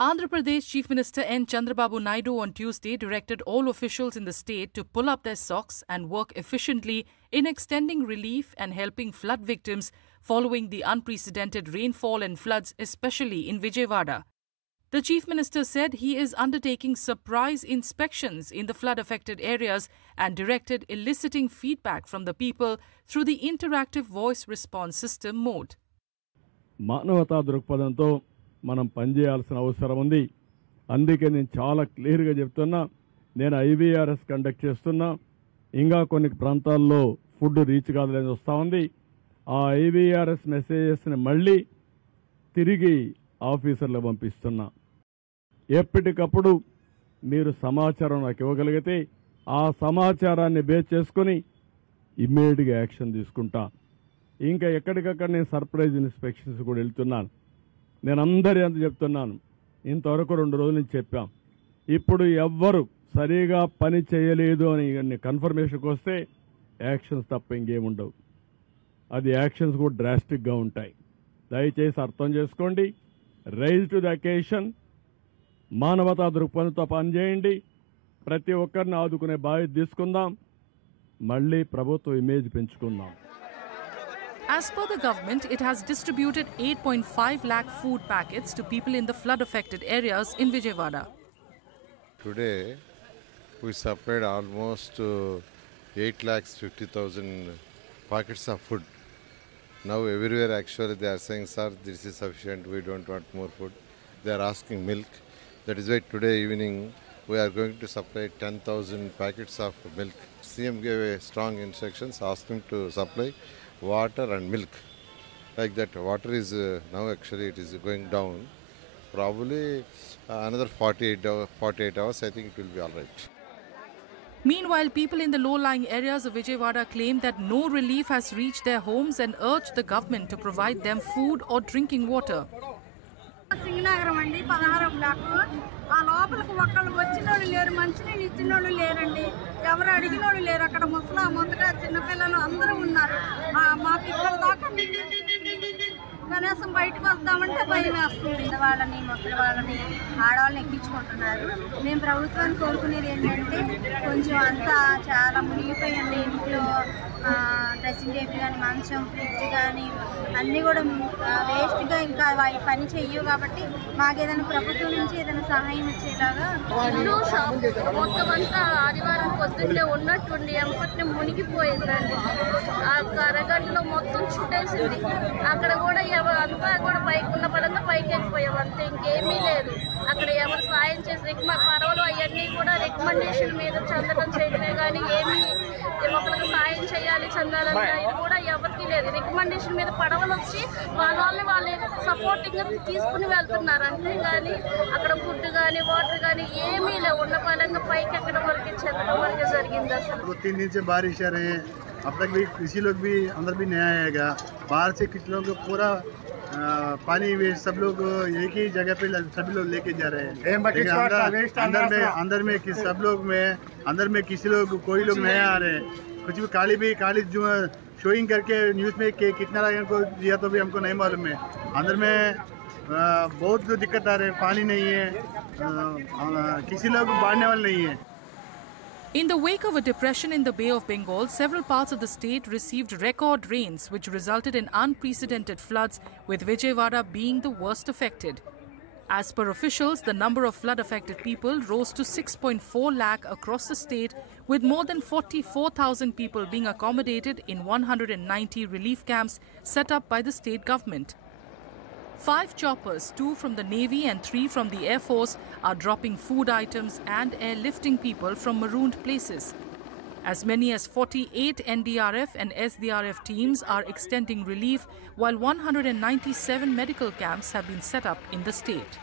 Andhra Pradesh Chief Minister N. Chandrababu Naidu on Tuesday directed all officials in the state to pull up their socks and work efficiently in extending relief and helping flood victims following the unprecedented rainfall and floods, especially in Vijayawada. The Chief Minister said he is undertaking surprise inspections in the flood-affected areas and directed eliciting feedback from the people through the interactive voice response system mode. మానవతా దృక్పథంతో మనం పనిచేయాల్సిన అవసరం ఉంది. అందుకే నేను చాలా క్లియర్గా చెప్తున్నా. నేను ఐవీఆర్ఎస్ కండక్ట్ చేస్తున్నా. ఇంకా కొన్ని ప్రాంతాల్లో ఫుడ్ రీచ్ కాదని వస్తూ ఉంది. ఆ ఐవీఆర్ఎస్ మెసేజెస్ని మళ్ళీ తిరిగి ఆఫీసర్లకు పంపిస్తున్నా. ఎప్పటికప్పుడు మీరు సమాచారం నాకు ఇవ్వగలిగితే ఆ సమాచారాన్ని బేస్ చేసుకుని ఇమ్మీడియట్గా యాక్షన్ తీసుకుంటా. ఇంకా ఎక్కడికక్కడ నేను సర్ప్రైజ్ ఇన్స్పెక్షన్స్ కూడా వెళ్తున్నాను. నేను అందరి అంత చెప్తున్నాను. ఇంతవరకు 2 రోజుల నుంచి చెప్పాం. ఇప్పుడు ఎవ్వరు సరిగా పని చేయలేదు అని కన్ఫర్మేషన్కి వస్తే యాక్షన్స్ తప్ప ఇంకేముండవు. అది యాక్షన్స్ కూడా డ్రాస్టిక్గా ఉంటాయి. దయచేసి అర్థం చేసుకోండి. Rise to the occasion. మానవతా దృక్పథంతో పనిచేయండి. ప్రతి ఒక్కరిని ఆదుకునే బాధ్యత తీసుకుందాం. మళ్ళీ ప్రభుత్వ image పెంచుకుందాం. As per the government, it has distributed 8.5 lakh food packets to people in the flood-affected areas in Vijayawada. Today, we supplied almost 8,50,000 packets of food. Now everywhere actually they are saying, sir, this is sufficient, we don't want more food. They are asking milk. That is why today evening we are going to supply 10,000 packets of milk. CM gave a strong instructions, asked him to supply water and milk. Like that, water is now actually it is going down. Probably another 48 hours, I think it will be all right. Meanwhile, people in the low-lying areas of Vijayawada claim that no relief has reached their homes and urge the government to provide them food or drinking water. Singh Nagar అండి 16 black. ఆ లోపలికి ఒక్కళ్ళు వచ్చినోళ్ళు లేరు, మంచినీళ్ళు ఇచ్చినోళ్ళు లేరండి, ఎవరు అడిగినోళ్ళు లేరు. అక్కడ ముసలా ముందుగా చిన్నపిల్లలు అందరూ ఉన్నారు. మాకు ఇక్కడ దాకా కనీసం బయటకు వద్దామంటే భయం వేస్తుంది. వాళ్ళని ముసలి వాళ్ళని ఆడవాళ్ళని ఎక్కించుకుంటున్నారు. మేము ప్రభుత్వాన్ని కోరుకునేది ఏంటంటే కొంచెం అంతా చాలా మునిగిపోయింది. ఇంట్లో డ్రెస్సింగ్ టేబుల్ కానీ మంచం ఫ్రిడ్జ్ కానీ అన్నీ కూడా వేస్ట్గా ఇంకా పని చెయ్యవు. కాబట్టి మాకు ఏదైనా ప్రభుత్వం నుంచి ఏదైనా సహాయం వచ్చేలాగా. ఇల్లు షాప్ మొత్తం అంతా ఆదివారం పొద్దున్నే ఉన్నట్టుండి ఎంపటిని మునిగిపోయిందండి. ఆ అరగంటలో మొత్తం చుట్టేసింది. అక్కడ కూడా అంతా కూడా పైకి ఉన్న పడంతా పైకి వెళ్ళిపోయాం. అంతే, ఇంకేమీ లేదు. అక్కడ ఎవరు సాయం చేసి పడవలు అవన్నీ కూడా రికమెండేషన్ మీద చందడం చేయడమే కానీ ఏమీ ఒకరికి సాయం చేయాలి చందాలన్నా ఇది కూడా ఎవరికి లేదు. రికమెండేషన్ మీద పడవలు వచ్చి వాళ్ళని వాళ్ళు సపోర్టింగ్గా తీసుకుని వెళ్తున్నారు. అంతేగాని అక్కడ ఫుడ్ కానీ వాటర్ కానీ ఏమీ లేవు. ఉన్న పరంగా పైకి ఎక్కడం వరకు చెందడం వరకు జరిగింది. అసలు 3 दिन से बारिश आ रहे हैं. अब तक भी किसी लोग भी अंदर भी नहीं आएगा. बाहर से किसी लोग पानी सब लोग एक ही जगह पे सभी लोग लेके जा रहे हैं. अंदर में सब लोग में अंदर में किसी लोग कोई लोग नहीं आ रहे हैं. कुछ भी काली जो शोइंग करके न्यूज़ में कितना इनको दिया तो भी हमको नहीं मालूम है. अंदर में बहुत दिक्कत आ रहे हैं. पानी नहीं है, किसी लोग बाढ़ने वाले नहीं है. In the wake of a depression in the Bay of Bengal, several parts of the state received record rains which resulted in unprecedented floods, with Vijayawada being the worst affected. As per officials, the number of flood-affected people rose to 6.4 lakh across the state, with more than 44,000 people being accommodated in 190 relief camps set up by the state government. 5 choppers, 2 from the Navy and 3 from the Air Force, are dropping food items and airlifting people from marooned places. As many as 48 NDRF and SDRF teams are extending relief, while 197 medical camps have been set up in the state.